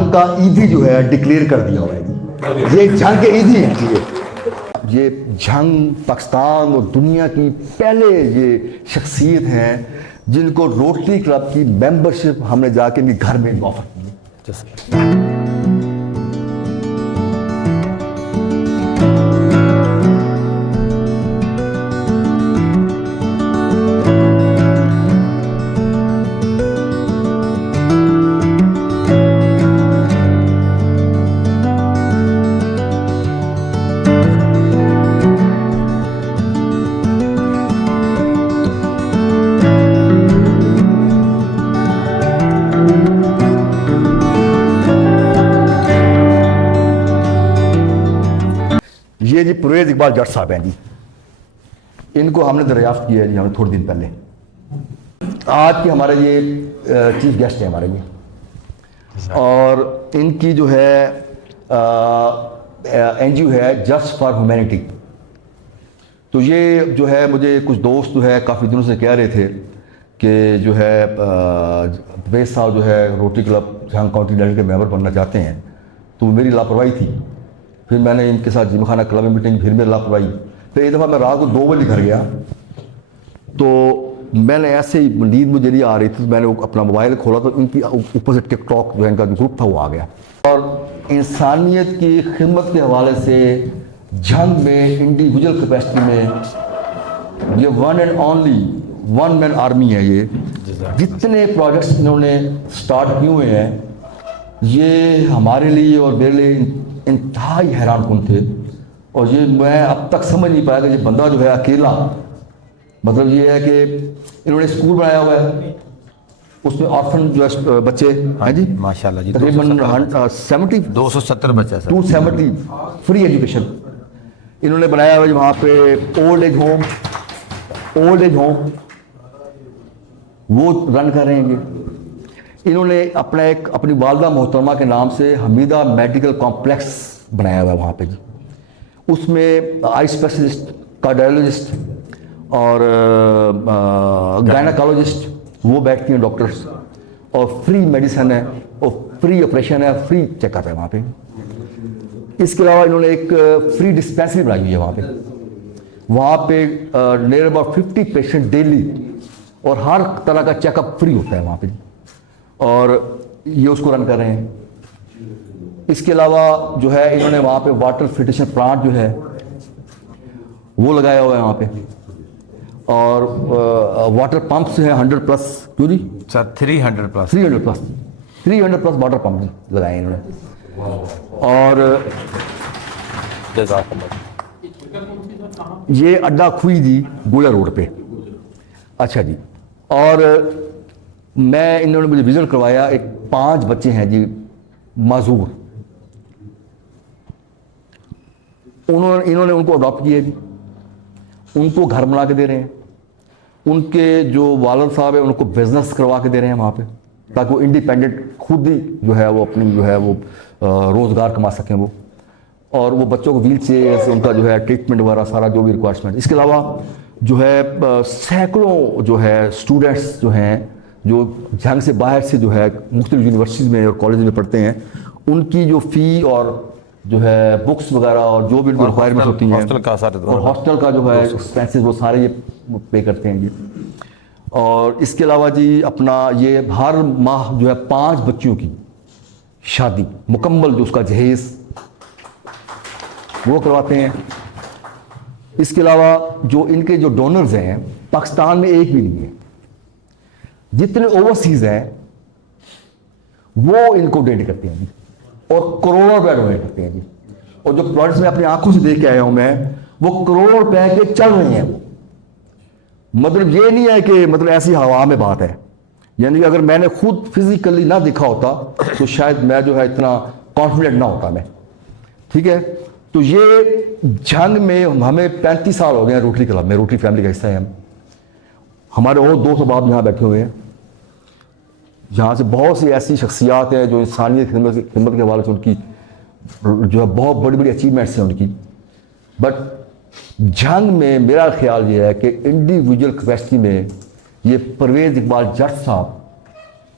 जंग का ईदी जो है डिक्लेयर कर दिया हुआ है। ये जंग के ईदी है। ये जंग पाकिस्तान और दुनिया की पहले ये शख्सियत हैं जिनको रोटरी क्लब की मेंबरशिप हमने जाके इनके घर में ऑफर की। ये जी परवेज इकबाल जट साहब हैं जी, इनको हमने दरियाफ्त किया है जी हमें थोड़े दिन पहले। आज के हमारे ये चीफ गेस्ट हैं हमारे ये, और इनकी जो है एनजीओ है जस्ट फॉर ह्यूमैनिटी। तो ये जो है मुझे कुछ दोस्त जो है काफ़ी दिनों से कह रहे थे कि जो है परवेज साहब जो है रोटरी क्लब जहां काउंटी डेल के मेंबर बनना चाहते हैं, तो मेरी लापरवाही थी। फिर मैंने इनके साथ जिमखाना क्लब में मीटिंग, फिर मेरी लापरवाही। फिर एक दफ़ा मैं रात को 2 बजे घर गया, तो मैंने ऐसे ही नींद मुझे नहीं आ रही थी, तो मैंने अपना मोबाइल खोला तो इनकी ऊपर से टिकटॉक जो है इनका ग्रुप था वो आ गया। और इंसानियत की खिदमत के हवाले से जंग में इंडिविजुअल कैपेसिटी में ये one and only one man army है। ये जितने प्रोजेक्ट्स इन्होंने स्टार्ट किए हुए हैं ये हमारे लिए और मेरे लिए इंतहाई हैरान कुन थे। और ये मैं अब तक समझ नहीं पाया कि ये बंदा जो है अकेला, मतलब ये है कि इन्होंने स्कूल बनाया हुआ है, उसमें ऑर्फन जो है बच्चे हैं जी माशाल्लाह जी, तकरीबन 270 बच्चे हैं सर, 270 फ्री एजुकेशन इन्होंने बनाया हुआ है। वहाँ पे ओल्ड एज होम वो रन कर रहे हैं ये। इन्होंने अपना एक अपनी वालदा मोहतरमा के नाम से हमीदा मेडिकल कॉम्प्लेक्स बनाया हुआ है वहाँ पे जी। उसमें आई स्पेशलिस्ट, कार्डियोलॉजिस्ट और गायनाकोलॉजिस्ट वो बैठती हैं डॉक्टर्स, और फ्री मेडिसिन है और फ्री ऑपरेशन है, फ्री चेकअप है वहाँ पे। इसके अलावा इन्होंने एक फ्री डिस्पेंसरी बनाई हुई है वहाँ पे नियर अबाउट 50 पेशेंट डेली, और हर तरह का चेकअप फ्री होता है वहाँ पे, और ये उसको रन कर रहे हैं। इसके अलावा जो है इन्होंने वहाँ पे वाटर फिल्ट्रेशन प्लांट जो है वो लगाया हुआ है वहाँ पे, और वाटर पंप्स हैं 100+, क्यों जी सर 300+, 300+ वाटर पंप लगाए हैं इन्होंने। और ये अड्डा खुई जी गोला रोड पे। अच्छा जी, और मैं इन्होंने मुझे विजिट करवाया, एक 5 बच्चे हैं जी माजूर, इन्होंने उनको अडॉप्ट किया जी, उनको घर बना के दे रहे हैं। उनके जो वालिद साहब है उनको बिजनेस करवा के दे रहे हैं वहाँ पे, ताकि वो इंडिपेंडेंट खुद ही जो है वो अपनी जो है वो रोज़गार कमा सकें वो। और वो बच्चों को व्हील चेयर से उनका जो है ट्रीटमेंट वगैरह सारा जो भी रिक्वायरमेंट। इसके अलावा जो है सैकड़ों जो है स्टूडेंट्स जो हैं जो जंग से बाहर से जो है मुख्तलिफ यूनिवर्सिटीज़ में और कॉलेज में पढ़ते हैं, उनकी जो फ़ी और जो है बुक्स वगैरह और जो भी रिक्वायरमेंट्स होती हैं, और हॉस्टल का जो है एक्सपेंसेस वो सारे ये पे करते हैं जी। और इसके अलावा जी अपना ये हर माह जो है 5 बच्चियों की शादी मुकम्मल जो उसका जहेज़ वो करवाते हैं। इसके अलावा जो इनके जो डोनर्स हैं पाकिस्तान में एक भी नहीं है, जितने ओवरसीज हैं वो इनको डोनेट करते हैं जी, और करोड़ों रुपया डोनेट करते हैं जी। और जो प्रोजेक्ट्स में अपनी आंखों से देख के आया हूं मैं, वो करोड़ों रुपए के चल रहे हैं वो। मतलब ये नहीं है कि मतलब ऐसी हवा में बात है, यानी कि अगर मैंने खुद फिजिकली ना देखा होता तो शायद मैं जो है इतना कॉन्फिडेंट ना होता मैं, ठीक है। तो ये जंग में हमें 35 साल हो गए हैं रोटरी क्लब में, रोटरी फैमिली का हिस्सा है हम। हमारे और 200 बाप यहाँ बैठे हुए हैं, जहाँ से बहुत सी ऐसी शख्सियात हैं जो इंसानियत खिदमत के हवाले से उनकी जो है बहुत बड़ी बड़ी अचीवमेंट्स हैं उनकी। बट जंग में मेरा ख्याल ये है कि इंडिविजुअल कैपेसिटी में ये परवेज इकबाल जट साहब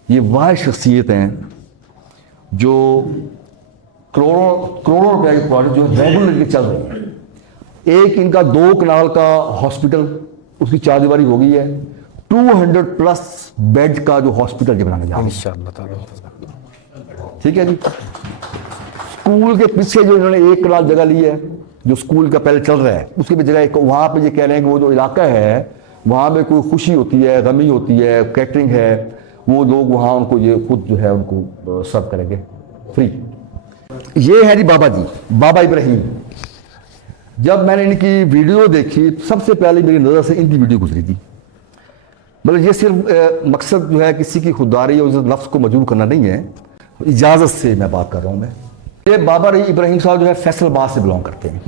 ये वाह शख्सियत हैं, जो करोड़ों रुपए के प्रोजेक्ट जो रेगुलरली चल रहे हैं। एक इनका 2 कनाल का हॉस्पिटल, उसकी 4 दीवारी हो गई है। 200+ बेड का जो हॉस्पिटल जो बनाने जा रहे हैं इंशाअल्लाह ताला। ठीक है जी। स्कूल के पीछे जो इन्होंने 1 कनाल जगह ली है, जो स्कूल का पहले चल रहा है, उसके भी जगह एक वहाँ पे ये कह रहे हैं कि वो जो इलाका है वहाँ पे कोई खुशी होती है, गमी होती है, कैटरिंग है, वो लोग वहाँ उनको ये खुद जो है उनको सर्व करेंगे फ्री। ये है जी बाबा जी, बाबा इब्राहिम। जब मैंने इनकी वीडियो देखी, सबसे पहले मेरी नज़र से इनकी वीडियो गुजरी थी। मतलब ये सिर्फ मकसद जो है किसी की खुददारी और इस लफ्ज़ को मजबूर करना नहीं है, इजाज़त से मैं बात कर रहा हूँ। मैं ये बाबा इब्राहिम साहब जो है फैसलाबाद से बिलोंग करते हैं।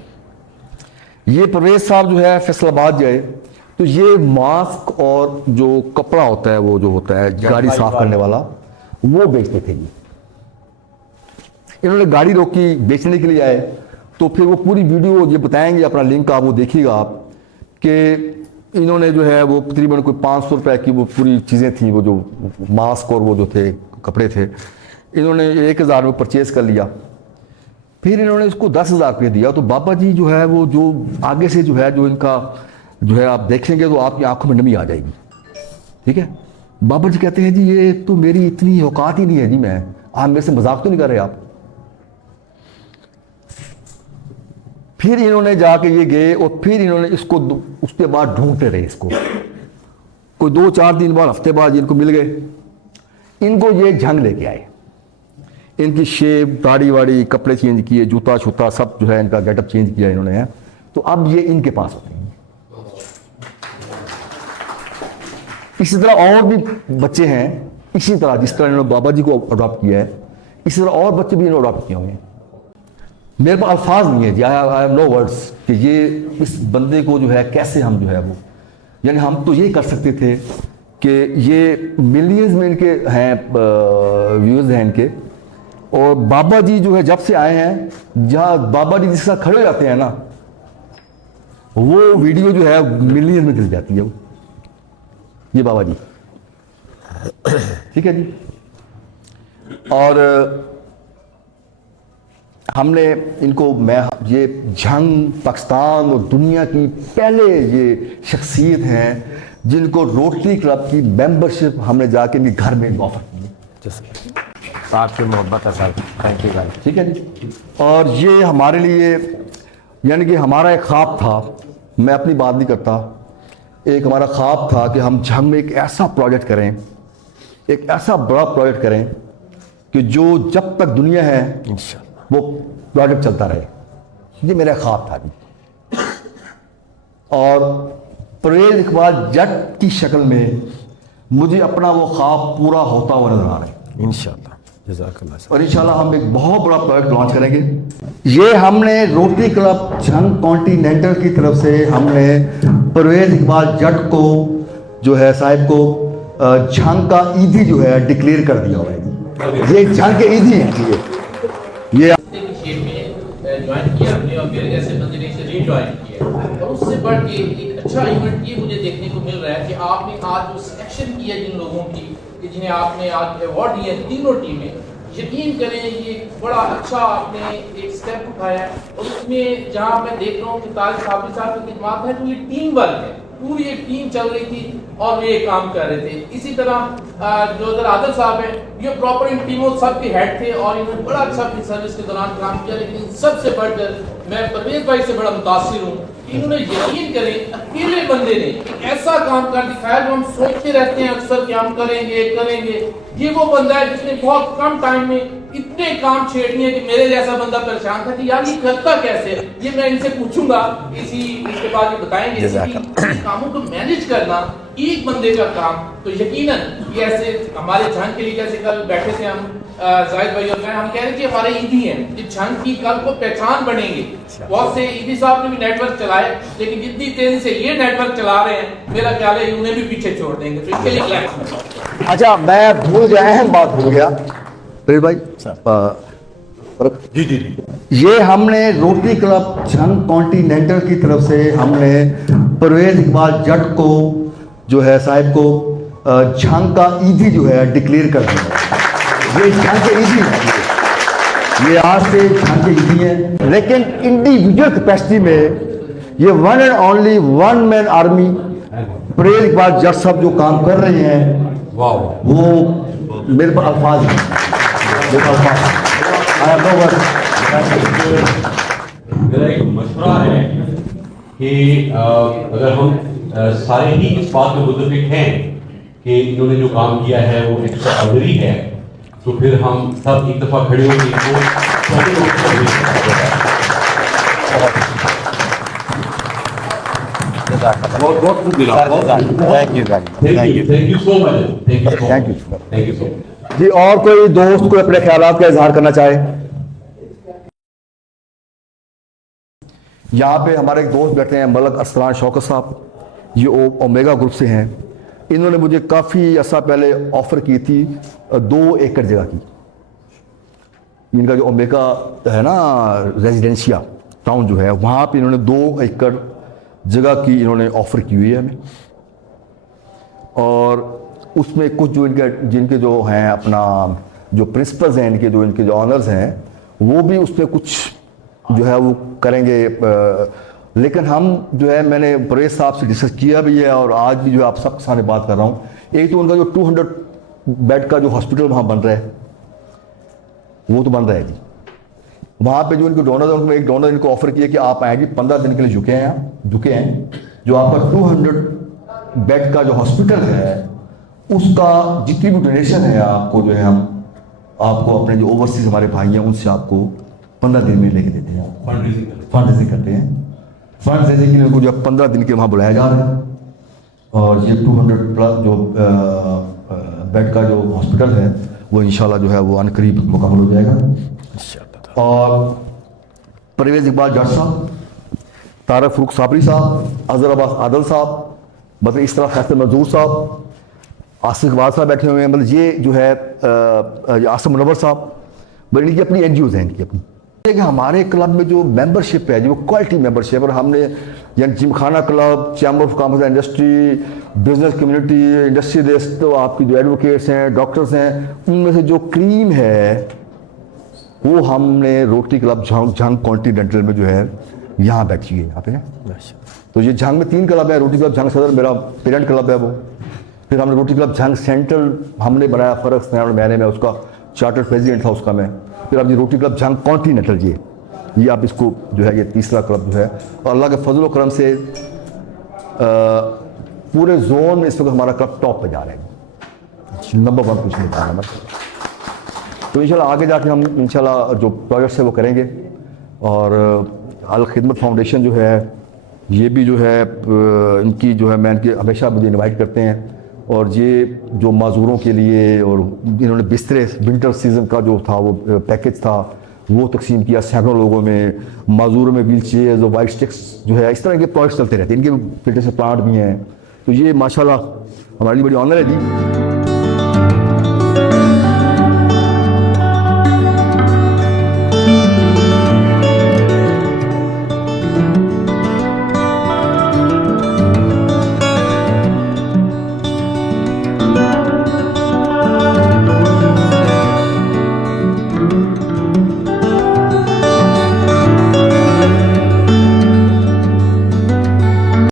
ये परवेज साहब जो है फैसलाबाद गए तो ये मास्क और जो कपड़ा होता है, वो जो होता है गाड़ी साफ करने वाला, वो बेचते थे जी। इन्होंने गाड़ी रोकी, बेचने के लिए आए, तो फिर वो पूरी वीडियो ये बताएंगे, अपना लिंक आप वो देखिएगा आप, कि इन्होंने जो है वो तकरीबन कोई 500 रुपए की वो पूरी चीज़ें थी, वो जो मास्क और वो जो थे कपड़े थे, इन्होंने 1000 में परचेज कर लिया। फिर इन्होंने इसको 10,000 रुपये दिया। तो बाबा जी जो है वो जो आगे से जो है जो इनका जो है आप देखेंगे तो आपकी आंखों में नमी आ जाएगी। ठीक है। बाबा जी कहते हैं जी ये तो मेरी इतनी औकात ही नहीं है जी, मैं आप मेरे से मजाक तो नहीं कर रहे आप। फिर इन्होंने जाके ये गए और फिर इन्होंने इसको उसके बाद ढूंढते रहे इसको, कोई 2-4 दिन बाद, हफ्ते बाद इनको मिल गए। इनको ये झंग लेके आए, इनकी शेप, दाढ़ी वाड़ी, कपड़े चेंज किए, जूता छूता सब जो है इनका गेटअप चेंज किया इन्होंने है। तो अब ये इनके पास होते हैं। इसी तरह और भी बच्चे हैं, इसी तरह जिस तरह इन्होंने बाबा जी को अडॉप्ट किया है, इसी तरह और बच्चे भी इन्होंने अडॉप्ट किए हुए हैं। मेरे पास अल्फाज नहीं है जी, आई हैव नो वर्ड्स कि ये इस बंदे को जो है कैसे हम जो है वो, यानी हम तो ये कर सकते थे कि ये मिलियंस में इनके हैं व्यूज़ हैं इनके, और बाबा जी जो है जब से आए हैं, जहाँ बाबा जी जिसके साथ खड़े हो जाते हैं ना, वो वीडियो जो है मिलियन में चल जाती है वो, ये बाबा जी। ठीक है जी। और हमने इनको, मैं ये झंग पाकिस्तान और दुनिया की पहले ये शख्सियत हैं जिनको रोटरी क्लब की मेंबरशिप हमने जाके इनके घर में ऑफर की। आपकी मोहब्बत है सर, थैंक यू भाई। ठीक है जी। और ये हमारे लिए, यानी कि हमारा एक ख्वाब था, मैं अपनी बात नहीं करता, एक हमारा ख्वाब था कि हम झंग में एक ऐसा प्रोजेक्ट करें, एक ऐसा बड़ा प्रोजेक्ट करें कि जो जब तक दुनिया है वो प्रोजेक्ट चलता रहे। ये मेरा ख्वाब था जी। और परवेज इकबाल जट की शक्ल में मुझे अपना वो ख्वाब पूरा होता हुआ नजर आ रहा है इंशाअल्लाह। जज़ाकल्लाह सर। और इंशाल्लाह हम एक बहुत बड़ा प्रोजेक्ट लॉन्च करेंगे। ये हमने रोटरी क्लब झंग कॉन्टिनेंटल की तरफ से हमने परवेज इकबाल जट को जो है साहिब को झंग का ईदी जो है डिक्लेयर कर दिया हुआ है। ये झंग के ईदी है। ये ज्वाइन किया हमने और मेरे जैसे बंदे ने इसे रीज्वाइन किया, और उससे बढ़ के एक अच्छा इवेंट ये मुझे देखने को मिल रहा है कि आपने आज जो सिलेक्शन की है जिन लोगों की, जिन्हें आपने आज अवार्ड दिए तीनों टीमें, यकीन करें ये बड़ा अच्छा आपने एक स्टेप उठाया है। और उसमें जहाँ मैं देख रहा हूँ कि तारिक साहब की खिदमत है, तो ये टीम वर्क है, पूरी एक टीम चल रही थी और वे काम कर रहे थे। इसी तरह जो इधर आदल साहब है, ये प्रॉपर इन टीमों सबके हेड थे और इन्होंने बड़ा अच्छा अपनी सर्विस के दौरान काम किया। लेकिन सबसे बढ़कर मैं परवेज भाई से बड़ा मुतासिर हूँ, इन्होंने यकीन करें अकेले बंदे ने ऐसा काम कर दिखाया जो हम सोचते रहते हैं अक्सर कि हम करेंगे करेंगे। ये वो बंदा है जिसने बहुत कम टाइम में इतने काम छेड़ दिए कि मेरे जैसा बंदा परेशान था कि यार ये करता कैसे। ये मैं इनसे पूछूंगा, इसके बाद ये बताएंगे कि कामों को मैनेज करना एक बंदे का काम, तो यकीनन ये ऐसे हमारे झंग के लिए, जैसे कल बैठे थे हम जाहिद भाई और मैं, हम कह रहे थे हमारे ईदी हैं, ये झंग की कल को पहचान बनेंगे। बहुत से ईदी साहब ने भी नेटवर्क चलाए, लेकिन जितनी तेजी से ये नेटवर्क चला रहे हैं, मेरा ख्याल है उन्हें भी पीछे छोड़ देंगे। तो इसके लिए क्या? अच्छा, मैं भूल गया, अहम बात भूल गया भाई। जी जी जी। ये हमने रोटरी क्लब झंग कॉन्टिनेंटल की तरफ से हमने परवेज इकबाल जट को जो है साहिब को झंग का ईदी जो है डिक्लेयर कर दिया। ये झंग के ईदी है। ये आज से झांकी जीती है, लेकिन इंडिविजुअल कैपेसिटी में ये one and only one man army परेड इकबाल जट साहब जो काम कर रहे हैं, वाह वो मेरे पर अल्फाज हैं, मेरे पर अल्फाज हैं। I have no words. मेरा एक मशवरा है कि अगर हम सारे ही इस बात में मुतफिक हैं कि इन्होंने जो काम किया है वो एक्स्ट्रा ऑर्डिनरी है, तो फिर हम सब एक दफ़ा खड़े होकर इनको बहुत बहुत शुक्रिया। Thank you thank you so much. Thank you. Thank you so much. जी, और कोई दोस्त कोई अपने ख्यालात का इजहार करना चाहे? यहाँ पे हमारे एक दोस्त बैठे हैं मलक असरान शौकत साहब, ये ओमेगा ग्रुप से हैं। इन्होंने मुझे काफ़ी अर्सा पहले ऑफ़र की थी 2 एकड़ जगह की। इनका जो ओमेगा है ना रेजिडेंशिया टाउन जो है, वहाँ पे इन्होंने 2 एकड़ जगह की इन्होंने ऑफ़र की हुई है हमें। और उसमें कुछ जो जिनके जो हैं अपना जो प्रिंसिपल्स हैं, इनके जो ऑनर्स हैं, वो भी उसमें कुछ जो है वो करेंगे। लेकिन हम जो है मैंने परवेज साहब से डिस्कस किया भी है और आज भी जो है आप सबके सामने बात कर रहा हूँ। एक तो उनका जो 200 बेड का जो हॉस्पिटल वहाँ बन रहा है, वो तो बन रहा है जी। वहाँ पे जो इनके डोनर हैं, उनमें एक डोनर इनको ऑफर किया कि आप आएंगे 15 दिन के लिए झुके हैं, जो आपका 200 बेड का जो हॉस्पिटल है उसका जितनी भी डोनेशन है आपको जो है हम आपको अपने जो ओवरसीज हमारे भाई हैं उनसे आपको 15 दिन में लेके देते हैं। फंड रेजिंग करते हैं। फंड रेजिंग के लिए उनको जो 15 दिन के वहाँ बुलाया जा रहा है। और ये 200 प्लस जो बेड का जो हॉस्पिटल है वो इंशाल्लाह जो है वो अनकरीब मुकम्मल हो जाएगा। और परवेज इकबाल जट साहब, तारक फरूक साबरी साहब, अजहर अब्बास आदल साहब, मतलब इस तरह फैसल मंजूर साहब, आसिफ इकबाल साहब बैठे हुए हैं। मतलब ये जो है आसिफ मुनव्वर साहब, मतलब इनकी अपनी NGOs हैं, इनकी अपनी। कि हमारे क्लब में जो मेंबरशिप है जो क्वालिटी मेंबरशिप, और हमने यानी Gymkhana club, chamber of commerce and industry, business community, industrialist, तो आपकी जो एडवोकेट्स हैं, डॉक्टर्स हैं, उनमें से जो क्रीम है वो हमने रोटरी क्लब झंग कॉन्टिनेंटल में जो है यहाँ बैठी है यहाँ पे। तो ये झंग में 3 क्लब है। रोटरी क्लब झंग सदर मेरा पेरेंट क्लब है वो। फिर हमने रोटरी क्लब झंग सेंट्रल हमने बनाया फर्क मैंने में उसका चार्टर प्रेसिडेंट था उसका मैं। फिर अब ये रोटरी क्लब झंग कॉन्टिनेंटल ये आप इसको जो है ये तीसरा क्लब जो है। और अल्लाह के फजल करम से पूरे जोन में इस वक्त हमारा क्लब टॉप पे जा रहे हैं, नंबर 1 कुछ नहीं पाना। तो इंशाल्लाह आगे जाके हम इंशाल्लाह जो प्रोजेक्ट्स है वो करेंगे। और अल खिदमत फाउंडेशन जो है ये भी जो है इनकी जो है मैं इनके हमेशा मुझे इनवाइट करते हैं। और ये जो माजूरों के लिए और इन्होंने बिस्तरे विंटर सीज़न का जो था वो पैकेज था वो तकसीम किया सैकड़ों लोगों में। माजूरों में व्हील चेयर्स और वाइट स्टिक्स जो है इस तरह के प्रोजेक्ट्स चलते रहते हैं। इनके फिटनेस प्लांट भी हैं। तो ये माशाल्लाह हमारे लिए बड़ी ऑनर है जी।